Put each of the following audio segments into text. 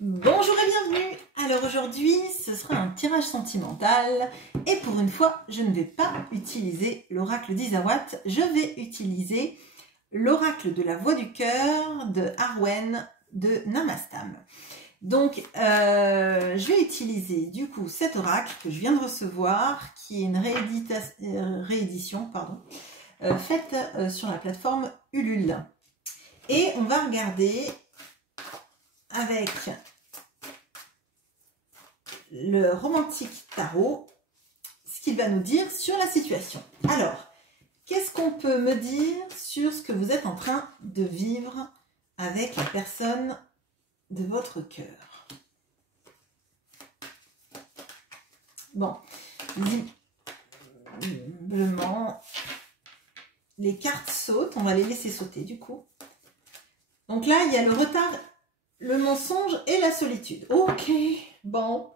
Bonjour et bienvenue. Alors aujourd'hui, ce sera un tirage sentimental et pour une fois, je ne vais pas utiliser l'oracle d'Isawat, je vais utiliser l'oracle de la voix du cœur de Arwen de Namastam. Donc, je vais utiliser du coup cet oracle que je viens de recevoir, qui est une réédition faite sur la plateforme Ulule. Et on va regarder avec le romantique tarot ce qu'il va nous dire sur la situation. Alors, qu'est-ce qu'on peut me dire sur ce que vous êtes en train de vivre avec la personne de votre cœur? Bon, visiblement, les cartes sautent, on va les laisser sauter du coup. Donc là, il y a le retard, le mensonge et la solitude. Ok, bon.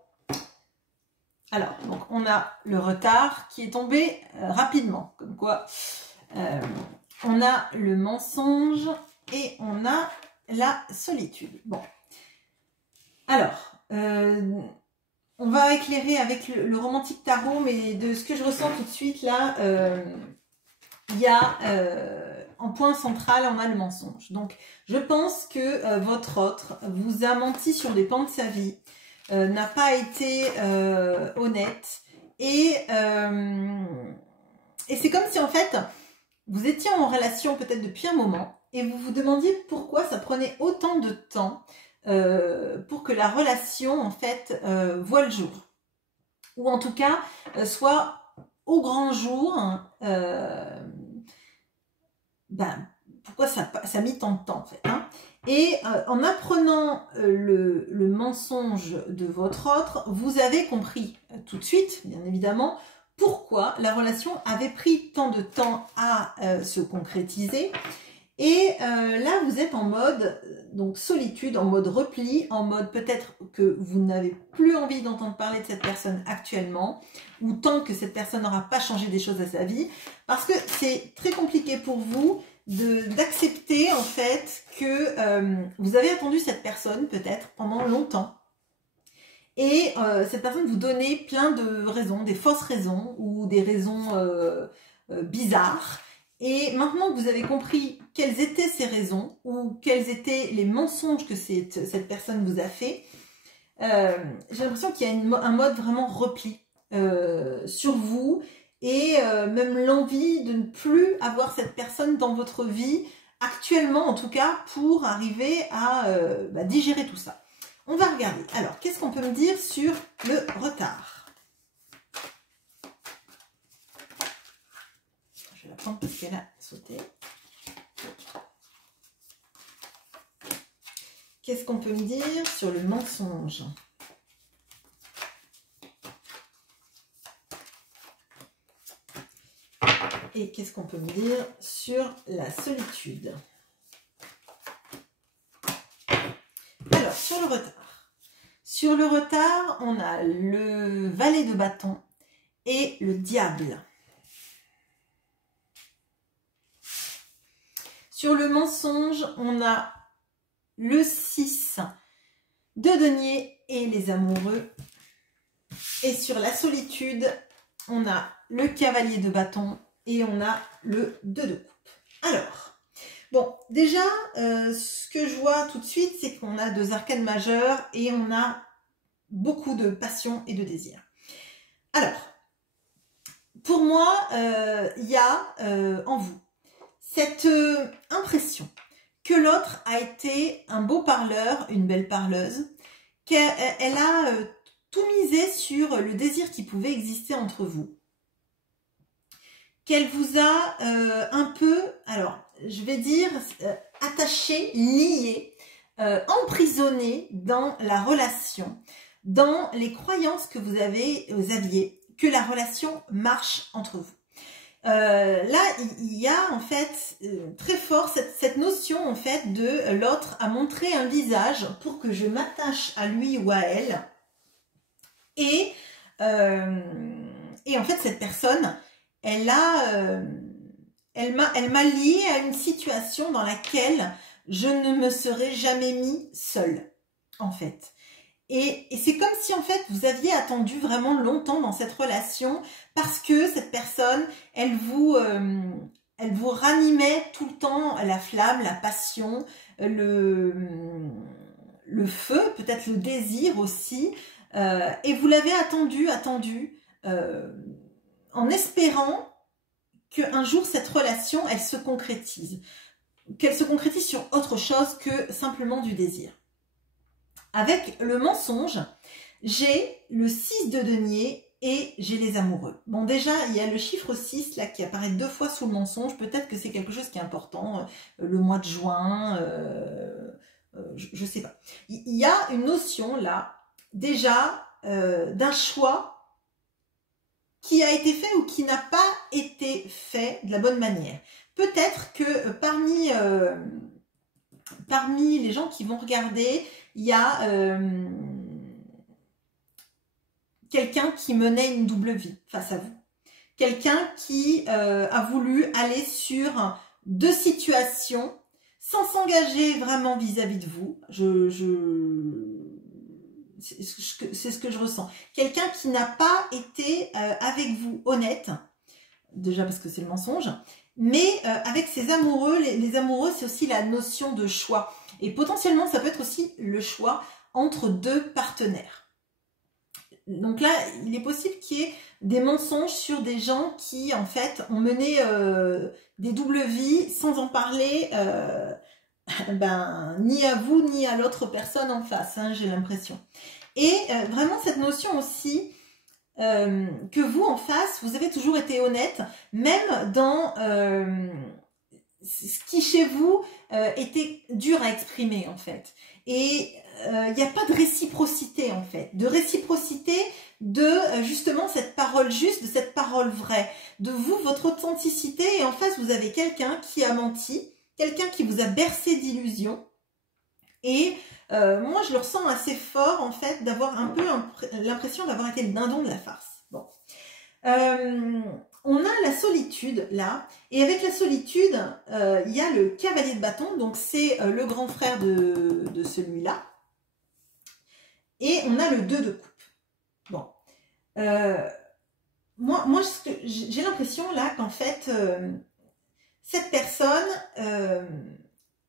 Alors, donc on a le retard qui est tombé rapidement, comme quoi on a le mensonge et on a la solitude. Bon, alors, on va éclairer avec le romantique tarot, mais de ce que je ressens tout de suite là, il y a en point central, on a le mensonge. Donc, je pense que votre autre vous a menti sur des pans de sa vie, n'a pas été honnête, et c'est comme si en fait, vous étiez en relation peut-être depuis un moment, et vous vous demandiez pourquoi ça prenait autant de temps pour que la relation en fait voie le jour. Ou en tout cas, soit au grand jour, pourquoi ça a mis tant de temps en fait, hein. Et en apprenant le mensonge de votre autre, vous avez compris tout de suite, bien évidemment, pourquoi la relation avait pris tant de temps à se concrétiser. Et là, vous êtes en mode donc solitude, en mode repli, en mode peut-être que vous n'avez plus envie d'entendre parler de cette personne actuellement, ou tant que cette personne n'aura pas changé des choses à sa vie, parce que c'est très compliqué pour vous d'accepter en fait que vous avez attendu cette personne peut-être pendant longtemps, et cette personne vous donnait plein de raisons, des fausses raisons ou des raisons bizarres. Et maintenant que vous avez compris quelles étaient ces raisons ou quels étaient les mensonges que cette personne vous a fait, j'ai l'impression qu'il y a un mode vraiment repli sur vous, et même l'envie de ne plus avoir cette personne dans votre vie, actuellement en tout cas, pour arriver à digérer tout ça. On va regarder. Alors, qu'est-ce qu'on peut me dire sur le retard? Je vais la prendre parce qu'elle a sauté. Qu'est-ce qu'on peut me dire sur le mensonge? Et qu'est-ce qu'on peut me dire sur la solitude? Alors, sur le retard. Sur le retard, on a le valet de bâton et le diable. Sur le mensonge, on a le 6 de denier et les amoureux. Et sur la solitude, on a le cavalier de bâton et on a le 2 de coupe. Alors, bon, déjà, ce que je vois tout de suite, c'est qu'on a 2 arcanes majeures et on a beaucoup de passion et de désir. Alors, pour moi, il y a en vous cette impression que l'autre a été un beau parleur, une belle parleuse, qu'elle a tout misé sur le désir qui pouvait exister entre vous, qu'elle vous a un peu, alors je vais dire, attaché, lié, emprisonné dans la relation, dans les croyances que vous aviez, que la relation marche entre vous. Là, il y a en fait très fort cette notion en fait de l'autre a montré un visage pour que je m'attache à lui ou à elle, et en fait cette personne, elle m'a liée à une situation dans laquelle je ne me serais jamais mis seule. en fait. Et c'est comme si en fait vous aviez attendu vraiment longtemps dans cette relation parce que cette personne, elle vous ranimait tout le temps la flamme, la passion, le feu, peut-être le désir aussi. Et vous l'avez attendu, en espérant qu'un jour cette relation, elle se concrétise. Qu'elle se concrétise sur autre chose que simplement du désir. Avec le mensonge, j'ai le 6 de denier et j'ai les amoureux. Bon, déjà, il y a le chiffre 6 là qui apparaît 2 fois sous le mensonge. Peut-être que c'est quelque chose qui est important. Le mois de juin, je sais pas. Il y a une notion là, déjà, d'un choix qui a été fait ou qui n'a pas été fait de la bonne manière. Peut-être que parmi les gens qui vont regarder, il y a quelqu'un qui menait une double vie face à vous. Quelqu'un qui a voulu aller sur 2 situations sans s'engager vraiment vis-à-vis de vous. C'est ce que je ressens. Quelqu'un qui n'a pas été avec vous honnête, déjà parce que c'est le mensonge, mais avec ses amoureux, les amoureux, c'est aussi la notion de choix. Et potentiellement, ça peut être aussi le choix entre 2 partenaires. Donc là, il est possible qu'il y ait des mensonges sur des gens qui, en fait, ont mené des doubles vies sans en parler ni à vous, ni à l'autre personne en face, hein, j'ai l'impression. Et vraiment, cette notion aussi que vous, en face, vous avez toujours été honnête, même dans ce qui, chez vous, était dur à exprimer, en fait. Et il n'y a pas de réciprocité, en fait. De réciprocité de, justement, cette parole juste, de cette parole vraie. De vous, votre authenticité. Et en face, vous avez quelqu'un qui a menti, quelqu'un qui vous a bercé d'illusions. Et moi, je le ressens assez fort, en fait, d'avoir un peu l'impression d'avoir été le dindon de la farce. Bon. On a la solitude, là. Et avec la solitude, il y a le cavalier de bâton. Donc, c'est le grand frère de celui-là. Et on a le 2 de coupe. Bon. Moi j'ai l'impression, là, qu'en fait, cette personne...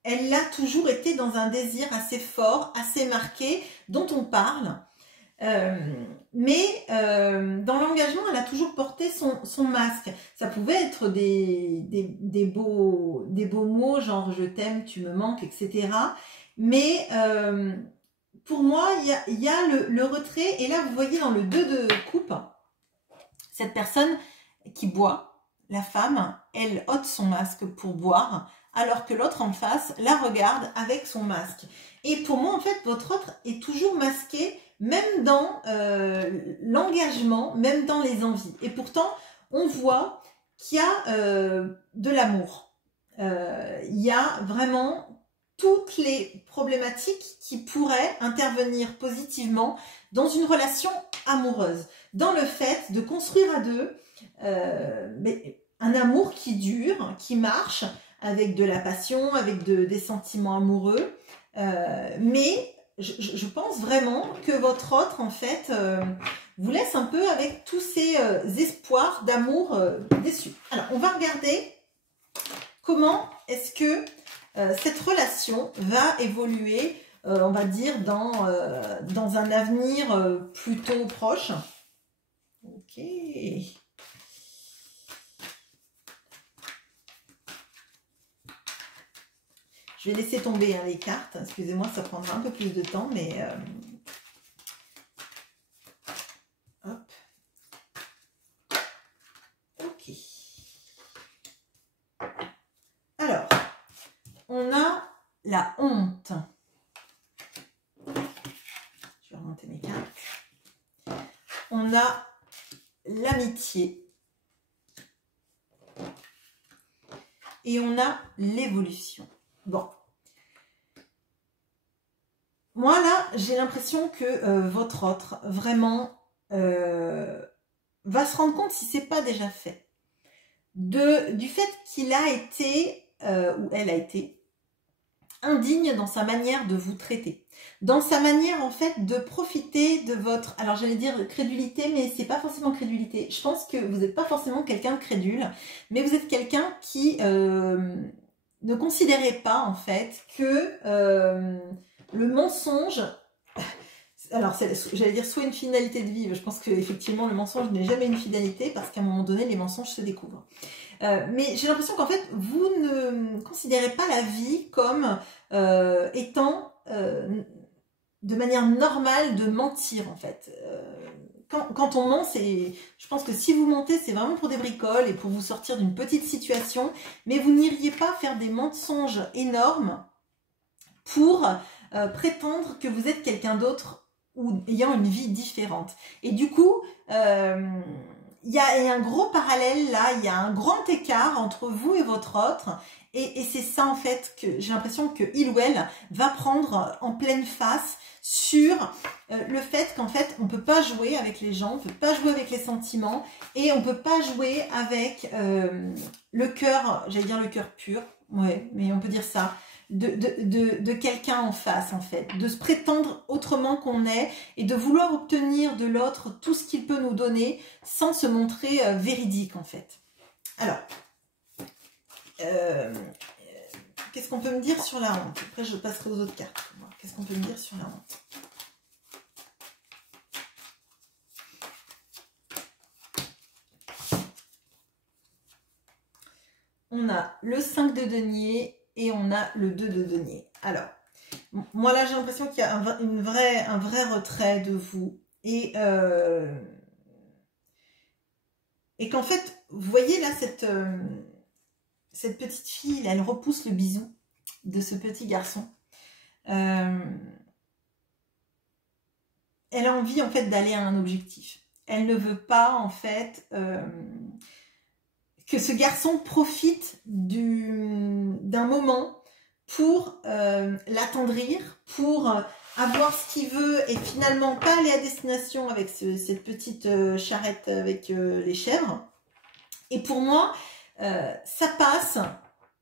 elle a toujours été dans un désir assez fort, assez marqué, dont on parle. Mais dans l'engagement, elle a toujours porté son masque. Ça pouvait être des beaux mots, genre « je t'aime, tu me manques », etc. Mais pour moi, il y a le retrait. Et là, vous voyez dans le 2 de coupe, cette personne qui boit, la femme, elle ôte son masque pour boire, alors que l'autre en face la regarde avec son masque. Et pour moi, en fait, votre autre est toujours masqué, même dans l'engagement, même dans les envies. Et pourtant, on voit qu'il y a de l'amour. Il y a vraiment toutes les problématiques qui pourraient intervenir positivement dans une relation amoureuse. Dans le fait de construire à 2 un amour qui dure, qui marche, avec de la passion, avec des sentiments amoureux. Mais je pense vraiment que votre autre, en fait, vous laisse un peu avec tous ces espoirs d'amour déçus. Alors, on va regarder comment est-ce que cette relation va évoluer, on va dire, dans un avenir plutôt proche. Ok. Je vais laisser tomber les cartes. Excusez-moi, ça prendra un peu plus de temps, mais... hop. Ok. Alors, on a la honte. Je vais remonter mes cartes. On a l'amitié. Et on a l'évolution. Bon. Moi, là, j'ai l'impression que votre autre, vraiment, va se rendre compte, si ce n'est pas déjà fait, du fait qu'il a été, ou elle a été, indigne dans sa manière de vous traiter, dans sa manière en fait de profiter de votre, alors j'allais dire crédulité, mais c'est pas forcément crédulité. Je pense que vous n'êtes pas forcément quelqu'un de crédule, mais vous êtes quelqu'un qui ne considérez pas en fait que le mensonge, alors j'allais dire soit une finalité de vie, je pense que effectivement le mensonge n'est jamais une finalité parce qu'à un moment donné les mensonges se découvrent. Mais j'ai l'impression qu'en fait vous ne considérez pas la vie comme étant de manière normale de mentir en fait. Quand on ment, je pense que si vous mentez, c'est vraiment pour des bricoles et pour vous sortir d'une petite situation, mais vous n'iriez pas faire des mensonges énormes pour prétendre que vous êtes quelqu'un d'autre ou ayant une vie différente. Et du coup, il y a un gros parallèle là, il y a un grand écart entre vous et votre autre, et c'est ça en fait que j'ai l'impression que il ou elle va prendre en pleine face sur le fait qu'en fait on peut pas jouer avec les gens, on peut pas jouer avec les sentiments, et on peut pas jouer avec le cœur, j'allais dire le cœur pur, ouais, mais on peut dire ça, de quelqu'un en face en fait, de se prétendre autrement qu'on est et de vouloir obtenir de l'autre tout ce qu'il peut nous donner sans se montrer véridique en fait. Alors, qu'est-ce qu'on peut me dire sur la honte? Après je passerai aux autres cartes. Qu'est-ce qu'on peut me dire sur la honte? On a le 5 de denier et on a le 2 de denier. Alors, moi là j'ai l'impression qu'il y a un vrai retrait de vous et qu'en fait, vous voyez là cette petite fille, là, elle repousse le bisou de ce petit garçon. Elle a envie en fait d'aller à un objectif. Elle ne veut pas en fait que ce garçon profite d'un moment pour l'attendrir, pour avoir ce qu'il veut et finalement pas aller à destination avec cette petite charrette avec les chèvres. Et pour moi, ça passe,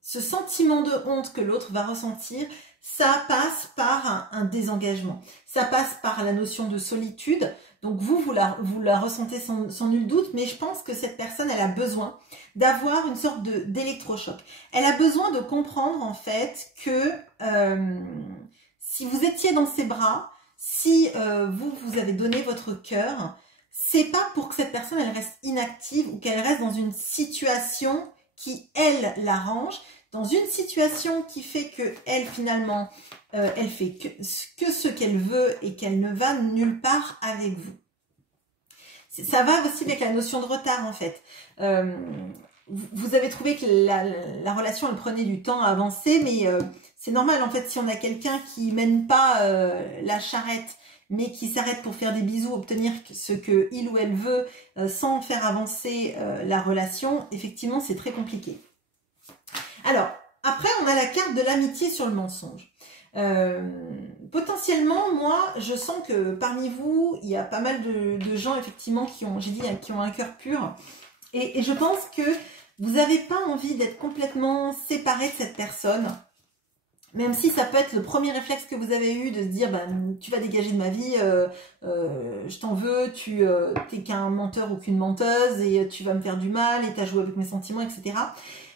ce sentiment de honte que l'autre va ressentir, ça passe par un désengagement. Ça passe par la notion de solitude. Donc vous la ressentez sans nul doute, mais je pense que cette personne, elle a besoin d'avoir une sorte d'électrochoc. Elle a besoin de comprendre en fait que si vous étiez dans ses bras, si vous avez donné votre cœur, c'est pas pour que cette personne elle reste inactive ou qu'elle reste dans une situation qui elle l'arrange, dans une situation qui fait que elle finalement elle fait que ce qu'elle veut et qu'elle ne va nulle part avec vous. Ça va aussi avec la notion de retard en fait. Vous avez trouvé que la relation elle prenait du temps à avancer, mais c'est normal en fait si on a quelqu'un qui mène pas la charrette mais qui s'arrête pour faire des bisous, obtenir ce que il ou elle veut sans faire avancer la relation, effectivement c'est très compliqué. Alors, après on a la carte de l'amitié sur le mensonge. Potentiellement, moi, je sens que parmi vous, il y a pas mal de gens effectivement qui ont, j'ai dit, qui ont un cœur pur, et je pense que vous n'avez pas envie d'être complètement séparé de cette personne, même si ça peut être le premier réflexe que vous avez eu de se dire, bah, tu vas dégager de ma vie, je t'en veux, tu t'es qu'un menteur ou qu'une menteuse, et tu vas me faire du mal, et tu as joué avec mes sentiments, etc.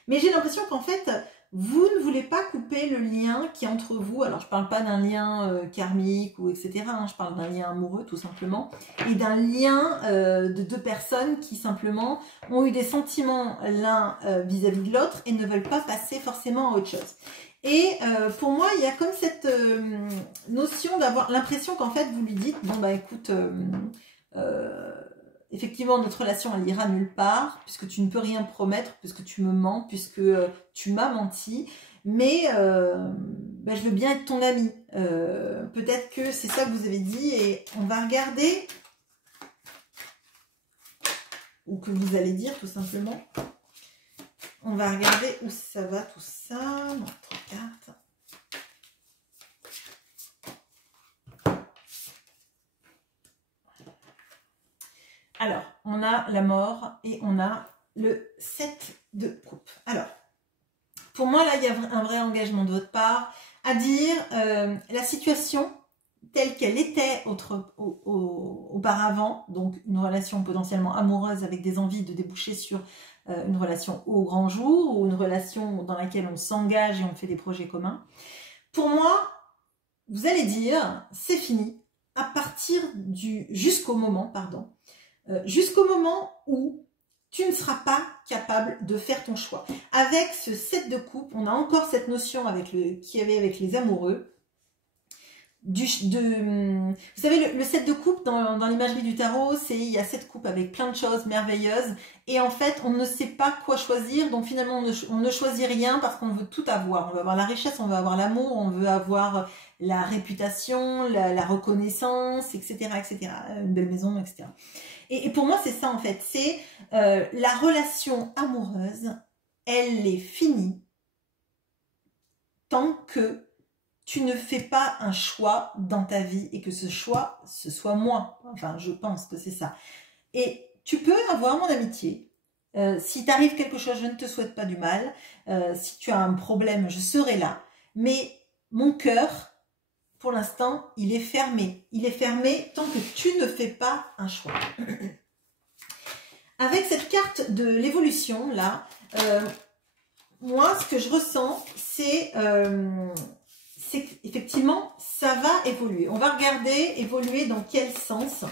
Mais j'ai l'impression qu'en fait, vous ne voulez pas couper le lien qui est entre vous. Alors, je ne parle pas d'un lien karmique ou etc. Hein, je parle d'un lien amoureux, tout simplement. Et d'un lien de deux personnes qui, simplement, ont eu des sentiments l'un vis-à-vis de l'autre et ne veulent pas passer forcément à autre chose. Et pour moi, il y a comme cette notion d'avoir l'impression qu'en fait, vous lui dites, bon, bah écoute... effectivement, notre relation, elle ira nulle part, puisque tu ne peux rien promettre, puisque tu me mens, puisque tu m'as menti, mais bah, je veux bien être ton ami. Peut-être que c'est ça que vous avez dit, et on va regarder, ou que vous allez dire, tout simplement. On va regarder où ça va, tout ça, notre carte. Alors, on a la mort et on a le 7 de coupe. Alors, pour moi, là, il y a un vrai engagement de votre part. à dire la situation telle qu'elle était auparavant, donc une relation potentiellement amoureuse avec des envies de déboucher sur une relation au grand jour, ou une relation dans laquelle on s'engage et on fait des projets communs. Pour moi, vous allez dire, c'est fini, à partir jusqu'au moment où tu ne seras pas capable de faire ton choix. Avec ce 7 de coupe, on a encore cette notion qu'il y avait avec les amoureux. Vous savez, le 7 de coupe dans l'imagerie du tarot, il y a 7 coupes avec plein de choses merveilleuses. Et en fait, on ne sait pas quoi choisir. Donc finalement, on ne choisit rien parce qu'on veut tout avoir. On veut avoir la richesse, on veut avoir l'amour, on veut avoir la réputation, la reconnaissance, etc., etc. Une belle maison, etc. Et pour moi, c'est ça en fait. C'est la relation amoureuse, elle est finie tant que tu ne fais pas un choix dans ta vie et que ce choix, ce soit moi. Enfin, je pense que c'est ça. Et tu peux avoir mon amitié. Si t'arrive quelque chose, je ne te souhaite pas du mal. Si tu as un problème, je serai là. Mais mon cœur, pour l'instant, il est fermé. Il est fermé tant que tu ne fais pas un choix. Avec cette carte de l'évolution, là, moi, ce que je ressens, c'est qu'effectivement, ça va évoluer. On va regarder évoluer dans quel sens.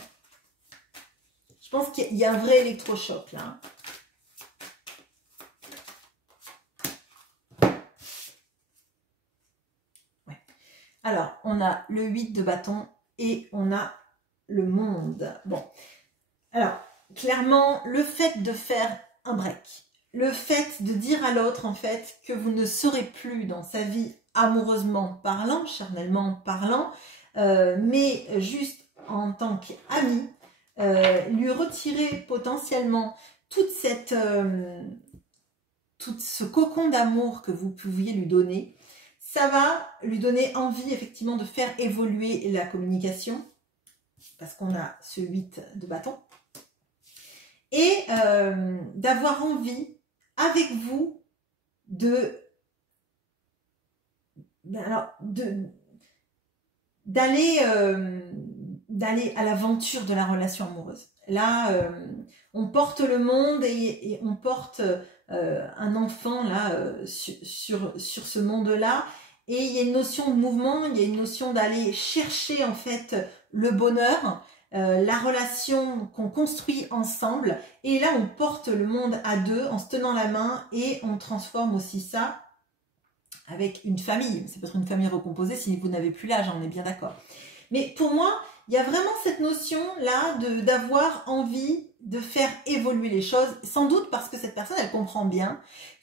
Je pense qu'il y a un vrai électrochoc, là. Ouais. Alors, on a le 8 de bâton et on a le monde. Bon. Alors, clairement, le fait de faire un break, le fait de dire à l'autre, en fait, que vous ne serez plus dans sa vie amoureusement parlant, charnellement parlant, mais juste en tant qu'ami, lui retirer potentiellement tout ce cocon d'amour que vous pouviez lui donner, ça va lui donner envie effectivement de faire évoluer la communication, parce qu'on a ce 8 de bâton, et d'avoir envie avec vous d'aller à l'aventure de la relation amoureuse. Là, on porte le monde et on porte un enfant là sur ce monde-là. Et il y a une notion de mouvement, il y a une notion d'aller chercher en fait le bonheur, la relation qu'on construit ensemble. Et là, on porte le monde à deux en se tenant la main et on transforme aussi ça avec une famille. Ça peut être une famille recomposée si vous n'avez plus l'âge, on est bien d'accord. Mais pour moi, il y a vraiment cette notion-là d'avoir envie de faire évoluer les choses, sans doute parce que cette personne, elle comprend bien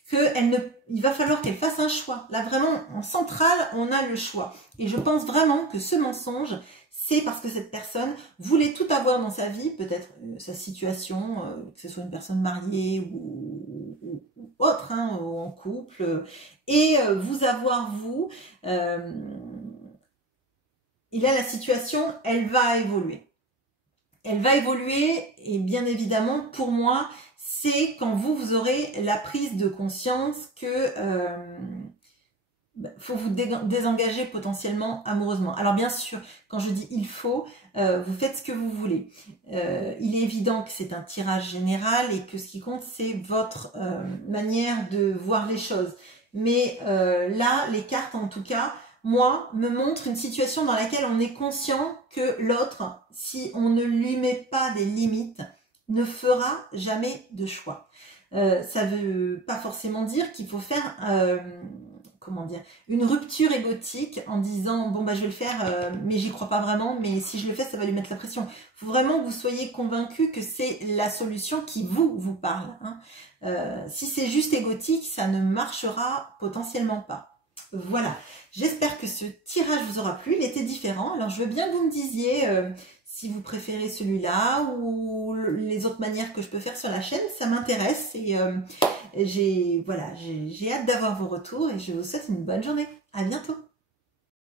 qu'il va falloir qu'elle fasse un choix. Là, vraiment, en centrale, on a le choix. Et je pense vraiment que ce mensonge, c'est parce que cette personne voulait tout avoir dans sa vie, peut-être sa situation, que ce soit une personne mariée ou autre, hein, ou en couple, et vous avoir, vous. Et là, la situation, elle va évoluer. Elle va évoluer, et bien évidemment, pour moi, c'est quand vous aurez la prise de conscience que faut vous désengager potentiellement amoureusement. Alors bien sûr, quand je dis il faut, vous faites ce que vous voulez. Il est évident que c'est un tirage général et que ce qui compte, c'est votre manière de voir les choses. Mais là, les cartes, en tout cas, moi, me montrent une situation dans laquelle on est conscient que l'autre, si on ne lui met pas des limites, ne fera jamais de choix. Ça veut pas forcément dire qu'il faut faire comment dire, une rupture égotique en disant bon bah je vais le faire mais j'y crois pas vraiment, mais si je le fais ça va lui mettre la pression. Il faut vraiment que vous soyez convaincu que c'est la solution qui vous parle, hein. Si c'est juste égotique, ça ne marchera potentiellement pas. Voilà, j'espère que ce tirage vous aura plu, il était différent. Alors je veux bien que vous me disiez si vous préférez celui-là ou les autres manières que je peux faire sur la chaîne, ça m'intéresse et j'ai hâte d'avoir vos retours et je vous souhaite une bonne journée. À bientôt.